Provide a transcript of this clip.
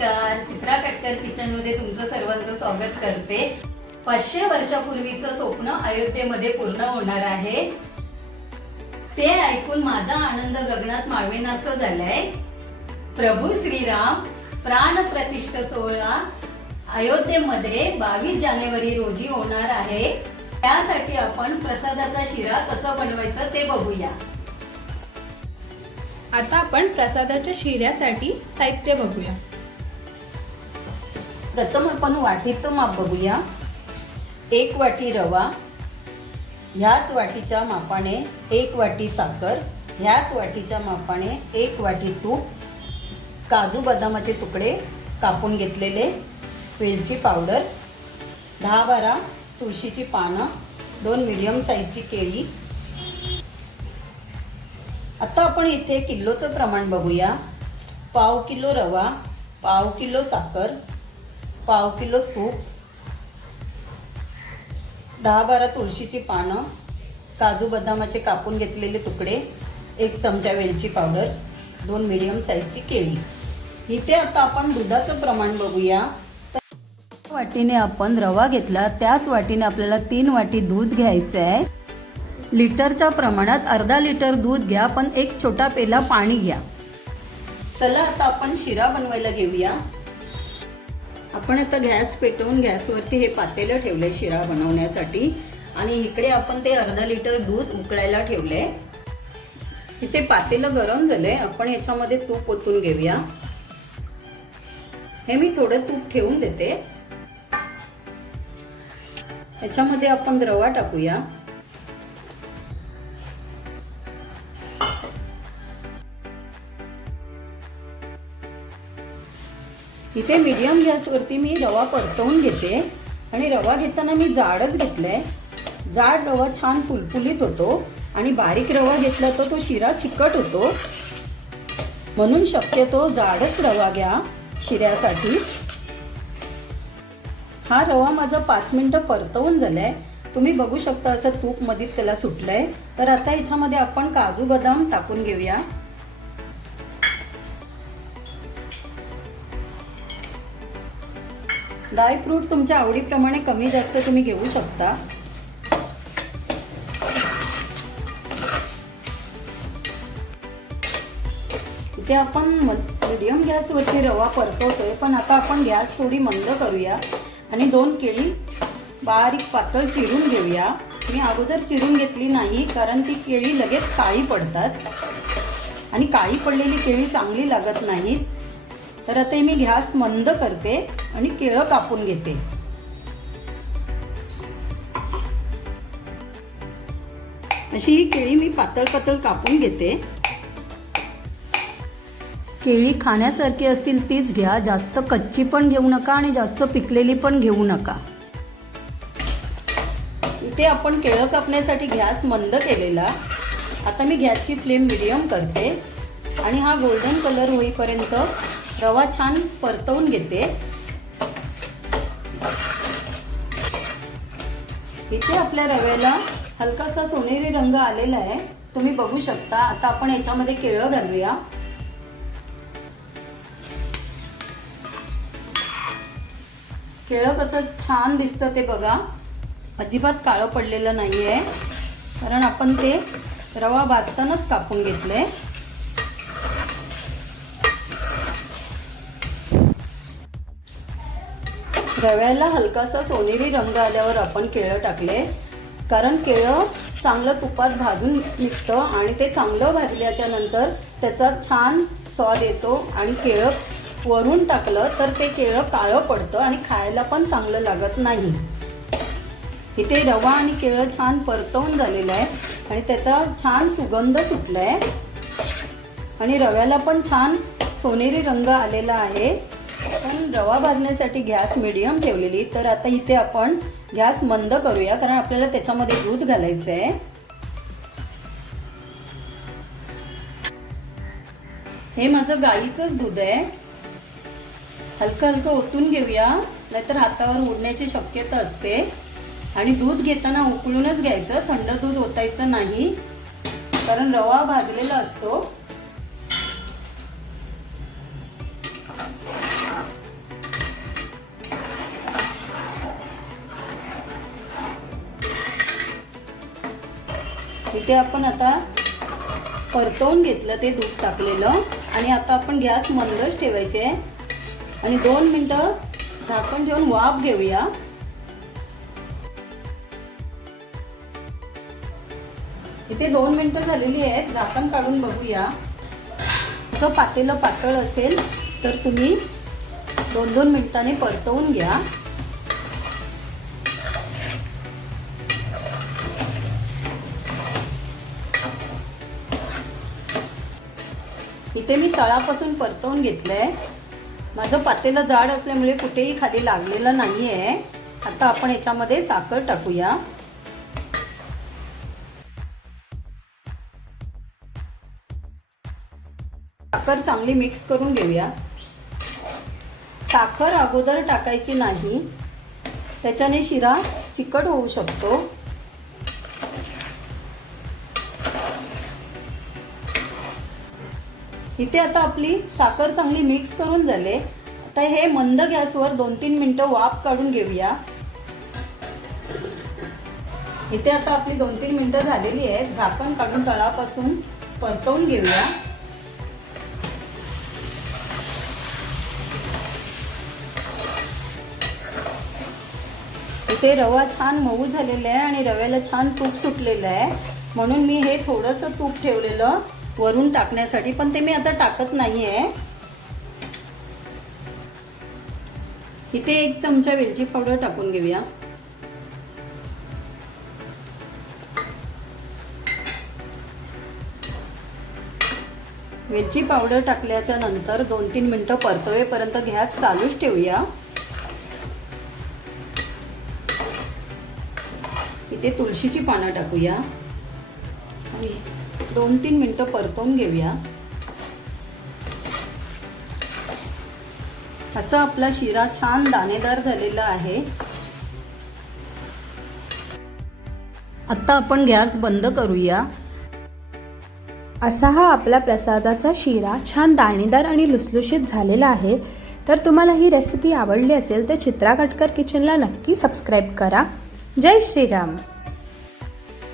नमस्कार चित्रा कटकर किचनमध्ये तुमचं सर्वांचं स्वागत करते. पाचशे वर्षापूर्वीचं स्वप्न अयोध्येमध्ये पूर्ण होणार आहे. ते ऐकून माझा आनंद गगनात मावेनासं झालाय. प्रभू श्रीराम प्राण प्रतिष्ठा सोहळा अयोध्येमध्ये बावीस जानेवारी रोजी होणार आहे. त्यासाठी आपण प्रसादाचा शिरा कसा बनवायचं ते बघूया. आता आपण प्रसादाच्या शिऱ्यासाठी साहित्य बघूया. प्रथम आपण वाटीचं माप बघूया. एक वाटी रवा ह्याच वाटीच्या मापाने एक वाटी साखर ह्याच वाटीच्या मापाने एक वाटी तूप काजू बदामाचे तुकडे कापून घेतलेले वेलची पावडर दहा बारा तुळशीची पानं दोन मिडियम साईजची केळी. आता आपण इथे किलोचं प्रमाण बघूया. पाव किलो रवा पाव किलो साखर पाव किलो तूप दहा बारा तुळशीची पानं काजू बदामाचे कापून घेतलेले तुकडे एक चमचा वेलची पावडर दोन मिडियम साईजची केळी. इथे आता आपण दुधाचं प्रमाण बघूया. तर वाटीने आपण रवा घेतला. त्याच वाटीने आपल्याला तीन वाटी दूध घ्यायचं आहे. लिटरच्या प्रमाणात अर्धा लिटर दूध घ्या पण एक छोटा पेला पाणी घ्या. चला आता आपण शिरा बनवायला घेऊया. आपण आता गॅस पेटवून गॅसवरती हे पातेलं ठेवलंय शिरा बनवण्यासाठी. आणि इकडे आपण ते अर्धा लिटर दूध उकळायला ठेवलंय. इथे पातेलं गरम झालंय. आपण याच्यामध्ये तूप ओतून घेऊया. हे मी थोडं तूप ठेवून देते. याच्यामध्ये आपण रवा टाकूया. इथे मीडियम गॅसवरती मी रवा परतवून घेते. आणि रवा घेताना मी जाडच घेतलाय. जाड रवा छान फुलफुलीत होतो. आणि बारीक रवा घेतला तर तो शिरा चिकट होतो. म्हणून शक्यतो जाडच रवा घ्या शिऱ्यासाठी. हा रवा माझा पाच मिनटं परतवून झालाय. तुम्ही बघू शकता असं तूप त्याला त्याला सुटलंय. तर आता याच्यामध्ये आपण काजू बदाम टाकून घेऊया. ड्राय फ्रूट तुमच्या आवडीप्रमाणे कमी जास्त तुम्ही घेऊ शकता. इथे आपण मिडियम गॅसवरती रवा परतवतोय पण आता आपण गॅस थोडी मंद करूया. आणि दोन केळी बारीक पातळ चिरून घेऊया. मी अगोदर चिरून घेतली नाही कारण ती केळी लगेच काळी पडतात. आणि काळी पडलेली केळी चांगली लागत नाहीत. तर आता मी गॅस मंद करते आणि केळं कापून घेते. अशी ही केळी मी पातळ पातळ कापून घेते. केळी खाण्यासारखी असतील तीच घ्या जास्त कच्ची पण घेऊ नका आणि जास्त पिकलेली पण घेऊ नका. इथे आपण केळं कापण्यासाठी गॅस मंद केलेला. आता मी गॅसची फ्लेम मिडियम करते. आणि हा गोल्डन कलर होईपर्यंत रवा छान परतवून घेते. इथे आपल्या रव्याला हलकासा सोनेरी रंग आलेला आहे. तुम्ही बघू शकता. आता आपण याच्यामध्ये केळं घालूया. केळं कसं छान दिसतं ते बघा. अजिबात काळं पडलेलं नाही आहे कारण आपण ते रवा भाजतानाच कापून घेतले रव्याला हलकासा सोनेरी रंग आल्यावर आपण केळं टाकले. कारण केळं चांगलं तुपात भाजून निघतं आणि ते चांगलं भाजल्याच्या नंतर त्याचा छान स्वाद येतो आणि केळं वरून टाकलं तर ते केळं काळं पडतं आणि खायला पण चांगलं लागत नाही. इथे रवा आणि केळं छान परतवून झालेलं आहे आणि त्याचा छान सुगंध सुटला आहे आणि रव्याला पण छान सोनेरी रंग आलेला आहे. आपण रवा भाजण्यासाठी गॅस मिडियम ठेवलेली. तर आता इथे आपण गॅस मंद करूया कारण आपल्याला त्याच्यामध्ये दूध घालायचं आहे हे माझं गाईचंच दूध आहे. हलकं हलकं ओतून घेऊया नाहीतर हातावर उडण्याची शक्यता असते. आणि दूध घेताना उकळूनच घ्यायचं थंड दूध ओतायचं नाही. कारण रवा भाजलेला असतो. ते आपण आता परतवून घेतलं ते दूध टाकलेलं. आणि आता आपण गॅस मंदच ठेवायचे. आणि दोन मिनटं झाकण ठेवून वाफ घेऊया. इथे दोन मिनटं झालेली आहेत झाकण काढून बघूया. जर पातेलं पातळ असेल तर तुम्ही दोन दोन मिनिटांनी परतवून घ्या. इथे मी तळापासून परतवून घेतलं आहे माझं पातेलं जाड असल्यामुळे कुठेही खाली लागलेलं नाही आहे आता आपण याच्यामध्ये साखर टाकूया. साखर चांगली मिक्स करून घेऊया. साखर अगोदर टाकायची नाही. त्याच्याने शिरा चिकट होऊ शकतो. इथे आता आपली साखर चांगली मिक्स करून झाले. आता हे मंद गॅसवर दोन तीन मिनटं वाफ काढून घेऊया. इथे आता आपली दोन तीन मिनटं झालेली आहेत. झाकण काढून तळापासून परतवून घेऊया. इथे रवा छान मऊ झालेला आहे आणि रव्याला छान तूप सुटलेलं आहे. म्हणून मी हे थोडंसं तूप ठेवलेलं. वरून टाकण्यासाठी पण ते मी आता टाकत नाही आहे इथे एक चमचा वेलची पावडर टाकून घेऊया. वेलची पावडर टाकल्याच्या नंतर दोन तीन मिनटं परतवेपर्यंत गॅस चालूच ठेवूया. इथे तुळशीची पानं टाकूया. दोन तीन मिनटं परतवून घेऊया. असा आपला शिरा छान दाणेदार झालेला आहे. आत्ता आपण गॅस बंद करूया. असा हा आपला प्रसादाचा शिरा छान दाणेदार आणि लुसलुशीत झालेला आहे. तर तुम्हाला ही रेसिपी आवडली असेल तर चित्रा कटकर किचनला नक्की सबस्क्राईब करा. जय श्रीराम.